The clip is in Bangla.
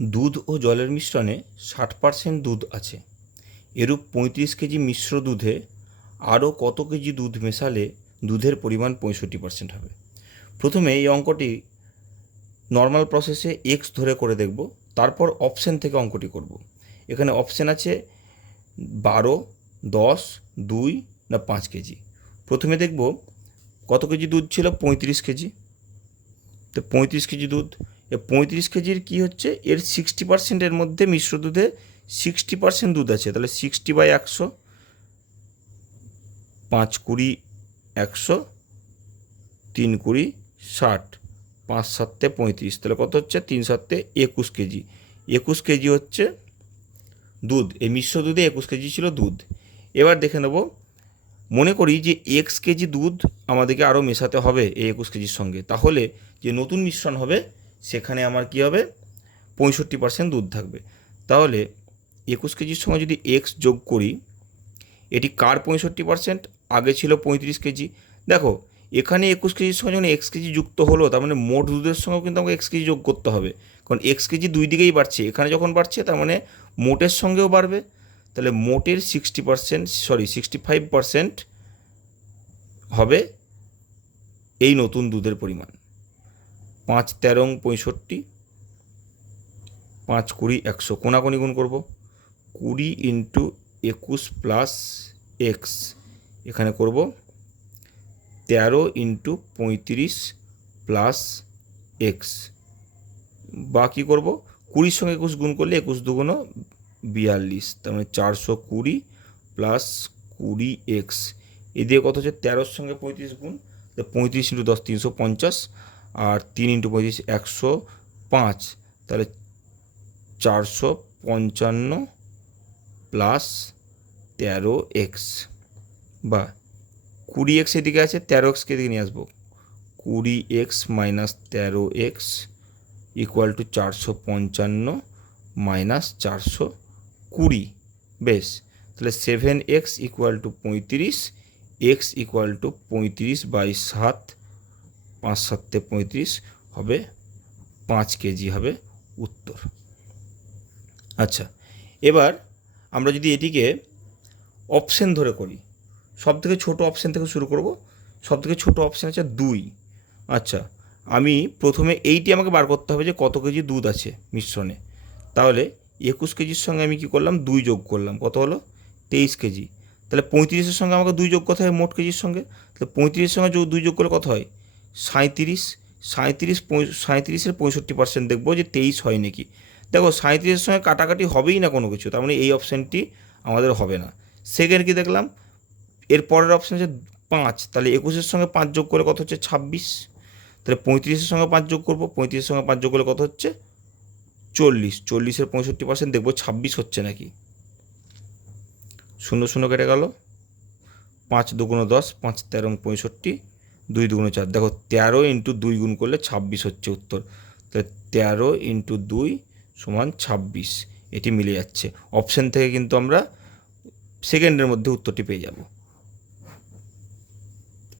দুধ ও জলের মিশ্রণে 60% দুধ আছে। এরূপ 35 কেজি মিশ্র দুধে আরও কত কেজি দুধ মেশালে দুধের পরিমাণ 65% হবে? প্রথমে এই অঙ্কটি নর্মাল প্রসেসে এক্স ধরে করে দেখব, তারপর অপশান থেকে অঙ্কটি করব। এখানে অপশান আছে 12, 10, 2 না 5 কেজি। প্রথমে দেখব কত কেজি দুধ ছিল, 35 কেজি। তো 35 কেজি দুধ, এ 35 কেজির কী হচ্ছে, এর 60%-এর মধ্যে মিশ্র দুধে 60% দুধ আছে, তাহলে 60/100, 5 20 100, 3 20 60, 5 7 35, তাহলে কত হচ্ছে, 3 7 21 কেজি। 21 কেজি হচ্ছে দুধ, এই মিশ্র দুধে 21 কেজি ছিল দুধ। এবার দেখে নেব, মনে করি যে এক্স কেজি দুধ আমাদেরকে আরও মেশাতে হবে এই 21 কেজির সঙ্গে, তাহলে যে নতুন মিশ্রণ হবে সেখানে আমার কি হবে, 65% দুধ থাকবে। তাহলে 21 কেজির সঙ্গে যদি এক্স যোগ করি, এটি কার 65%? আগে ছিল 35 কেজি। দেখো এখানে 21 কেজির সঙ্গে যখন এক্স কেজি যুক্ত হলো, তার মানে মোট দুধের সঙ্গেও কিন্তু আমাকে এক্স কেজি যোগ করতে হবে, কারণ এক্স কেজি দুই দিকেই বাড়ছে, এখানে যখন বাড়ছে তার মানে মোটের সঙ্গেও বাড়বে। তাহলে মোটের 65% হবে এই নতুন দুধের পরিমাণ। 5 13 65, 5 20 100, কোনাকুনি গুণ করবো, 20 × 21 প্লাস এক্স, এখানে করব 13 × 35 প্লাস এক্স, বা কী করবো, 20-র সঙ্গে 21 গুণ করলে 21 2 42, তার মানে 420 প্লাস 20 এক্স, এদিকে কত হচ্ছে, 13-র সঙ্গে 35 গুণ, 35 × 10 350, আর 3 × 35 105, তাহলে 455 প্লাস 13 এক্স, বা 20 এক্স এদিকে আছে, 13 এক্সকে এদিকে নিয়ে আসবো, 20 x minus 13 x equal to 455 minus 420। বেশ, তাহলে 7x equal to 35, x equal to 35/7, 5 7 35 হবে 5 কেজি হবে উত্তর। আচ্ছা, এবার আমরা যদি এটিকে অপশান ধরে করি, সব থেকে ছোটো অপশান থেকে শুরু করব। সব থেকে ছোটো অপশান আছে 2। আচ্ছা, আমি প্রথমে এইটি আমাকে বার করতে হবে যে কত কেজি দুধ আছে মিশ্রণে। তাহলে 21 কেজির সঙ্গে আমি কি করলাম, 2 যোগ করলাম, কত হলো, 23 কেজি। তাহলে 35-এর সঙ্গে আমাকে 2 যোগ করতে হয় মোট কেজির সঙ্গে, তাহলে 35-এর সঙ্গে 2 যোগ করলে কত হয়, 37। 37-এর 65% দেখবো যে 23 হয় নাকি। দেখো 37-এর সঙ্গে কাটাকাটি হবেই না কোনো কিছু, তার মানে এই অপশানটি আমাদের হবে না। সেকেন্ড কি দেখলাম, এর পরের অপশান হচ্ছে 5, তাহলে 21-এর সঙ্গে 5 যোগ করলে কত হচ্ছে, 26। তাহলে 35-এর সঙ্গে 5 যোগ করবো, 35-এর সঙ্গে 5 যোগ করলে কত হচ্ছে, 40। 40-এর 65% দেখবো 26 হচ্ছে নাকি। 0 0 কেটে গেল, 5 2 10, 5 13 65, 2 2 4, দেখো 13 × 2 গুণ করলে 26 হচ্ছে উত্তর। তাহলে 13 × 2 = 26, এটি মিলে যাচ্ছে। অপশান থেকে কিন্তু আমরা সেকেন্ডের মধ্যে উত্তরটি পেয়ে যাব।